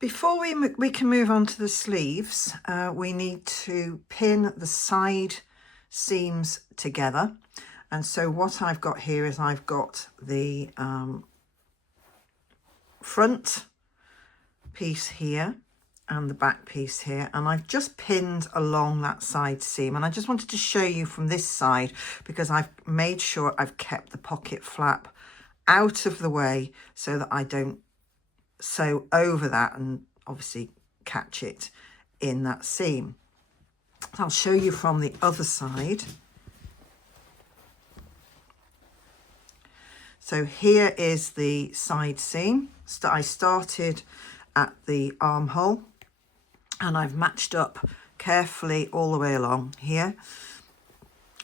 Before we can move on to the sleeves, we need to pin the side seams together. And so what I've got here is I've got the front piece here and the back piece here, and I've just pinned along that side seam. And I just wanted to show you from this side because I've made sure I've kept the pocket flap out of the way so that I don't sew over that and obviously catch it in that seam. I'll show you from the other side. So here is the side seam. So I started at the armhole and I've matched up carefully all the way along here.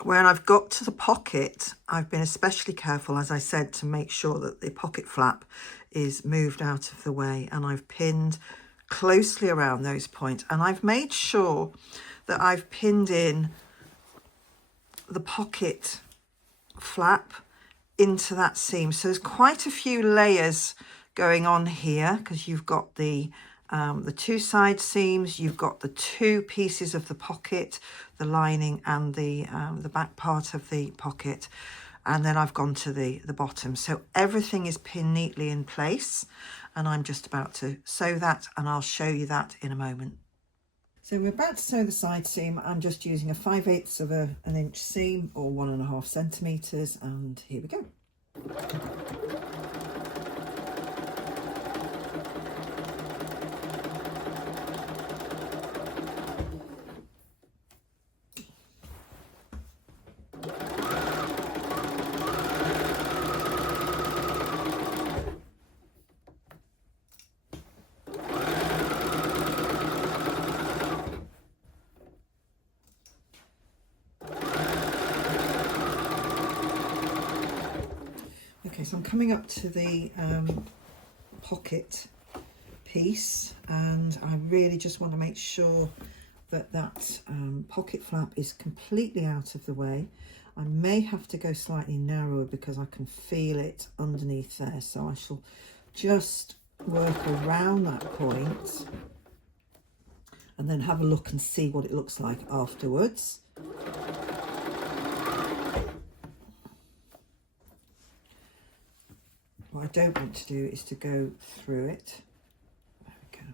When I've got to the pocket, I've been especially careful, as I said, to make sure that the pocket flap is moved out of the way, and I've pinned closely around those points, and I've made sure that I've pinned in the pocket flap into that seam. So there's quite a few layers going on here because you've got the two side seams, you've got the two pieces of the pocket, the lining and the back part of the pocket, and then I've gone to the bottom. So everything is pinned neatly in place, and I'm just about to sew that, and I'll show you that in a moment. So we're about to sew the side seam. I'm just using a 5/8 of an inch seam, or 1.5 centimetres, and here we go. Okay, so I'm coming up to the pocket piece, and I really just want to make sure that that pocket flap is completely out of the way. I may have to go slightly narrower because I can feel it underneath there, so I shall just work around that point and then have a look and see what it looks like afterwards. What I don't want to do is to go through it. There we go.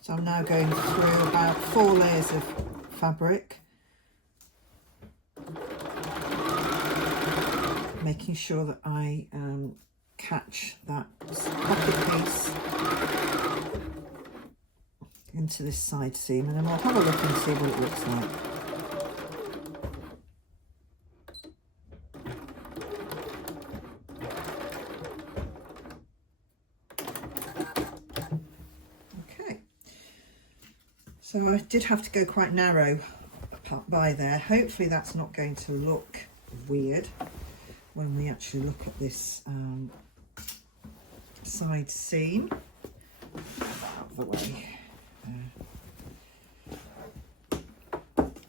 So I'm now going through about 4 layers of fabric, making sure that I catch that pocket piece into this side seam, and then we'll have a look and see what it looks like. Okay, so I did have to go quite narrow by there. Hopefully that's not going to look weird when we actually look at this side seam. Out of the way.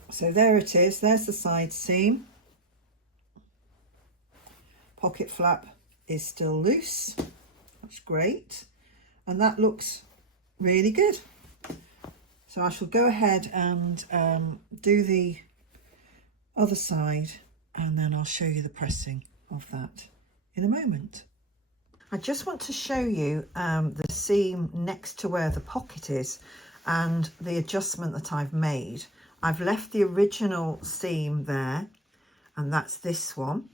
So there it is, there's the side seam. Pocket flap is still loose, that's great, and that looks really good. So I shall go ahead and do the other side, and then I'll show you the pressing of that in a moment. I just want to show you the seam next to where the pocket is and the adjustment that I've made. I've left the original seam there, and that's this one.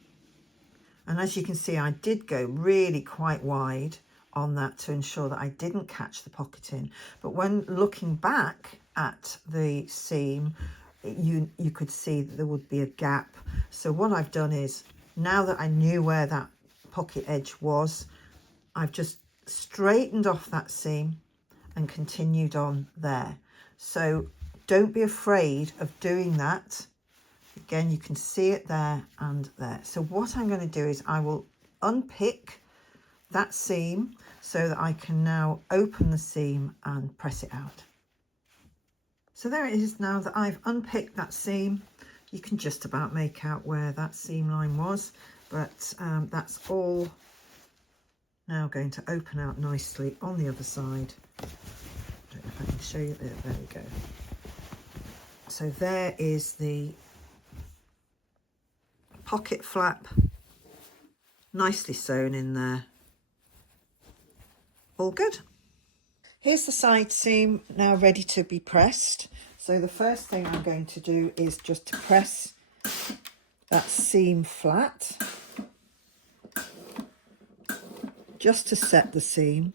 And as you can see, I did go really quite wide on that to ensure that I didn't catch the pocket in. But when looking back at the seam, you could see that there would be a gap. So what I've done is, now that I knew where that pocket edge was, I've just straightened off that seam and continued on there. So don't be afraid of doing that. Again, you can see it there and there. So what I'm going to do is I will unpick that seam so that I can now open the seam and press it out. So there it is. Now that I've unpicked that seam, you can just about make out where that seam line was, but that's all now going to open out nicely on the other side. I don't know if I can show you. There we go. So there is the pocket flap, nicely sewn in there. All good. Here's the side seam now ready to be pressed. So the first thing I'm going to do is just to press that seam flat, just to set the seam.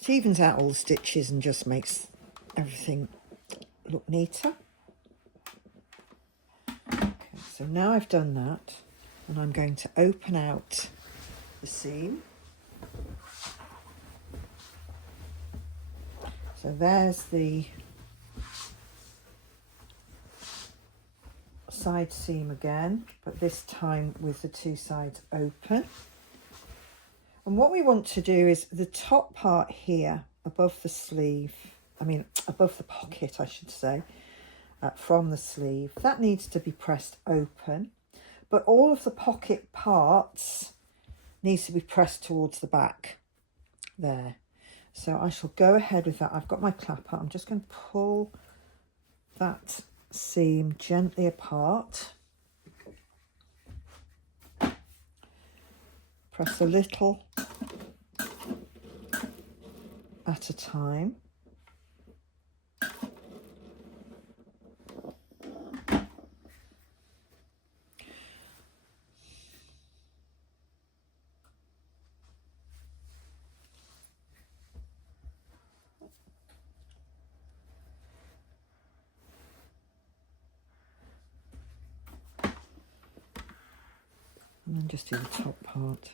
It evens out all the stitches and just makes everything look neater. Okay, so now I've done that, and I'm going to open out the seam. So there's the side seam again, but this time with the two sides open. And what we want to do is the top part here above the sleeve, above the pocket I should say, from the sleeve, that needs to be pressed open, but all of the pocket parts needs to be pressed towards the back there. So I shall go ahead with that. I've got my clapper. I'm just going to pull that seam gently apart. Press a little at a time. And then just do the top part.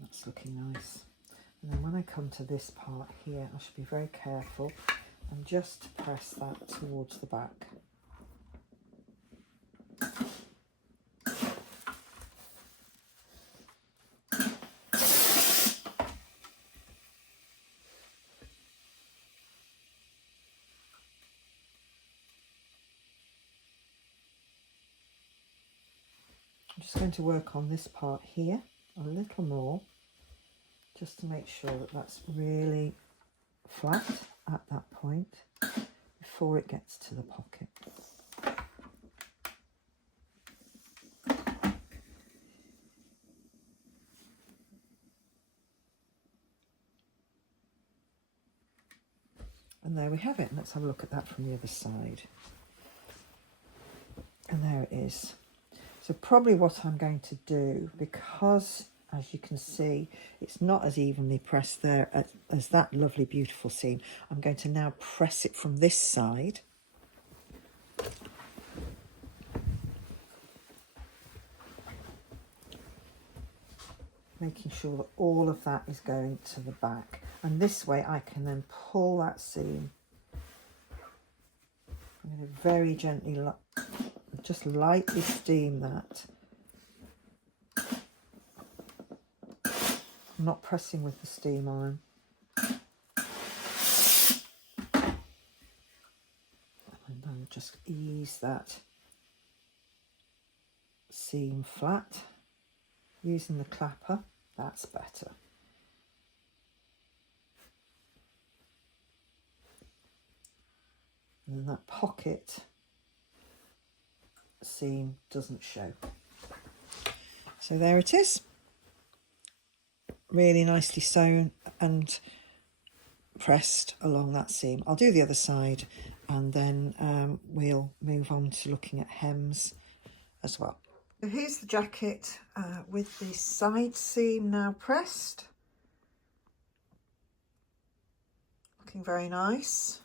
That's looking nice. And then when I come to this part here, I should be very careful and just press that towards the back. I'm just going to work on this part here a little more, just to make sure that that's really flat at that point before it gets to the pocket. And there we have it. Let's have a look at that from the other side. And there it is. So probably what I'm going to do, because as you can see, it's not as evenly pressed there as that lovely, beautiful seam, I'm going to now press it from this side. Making sure that all of that is going to the back. And this way I can then pull that seam. I'm going to very gently, just lightly steam that. I'm not pressing with the steam iron. And then just ease that seam flat. Using the clapper, that's better. And then that pocket seam doesn't show. So there it is. Really nicely sewn and pressed along that seam. I'll do the other side, and then we'll move on to looking at hems as well. So here's the jacket with the side seam now pressed. looking very nice.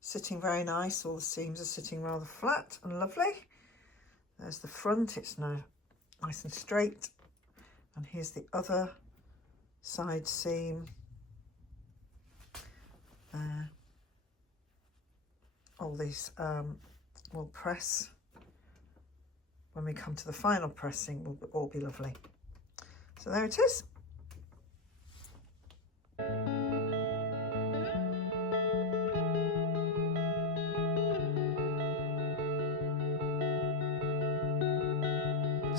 Sitting very nice. All the seams are sitting rather flat and lovely. There's the front, it's now nice and straight. And here's the other side seam. There. All these will press. When we come to the final pressing, will all be lovely. So there it is.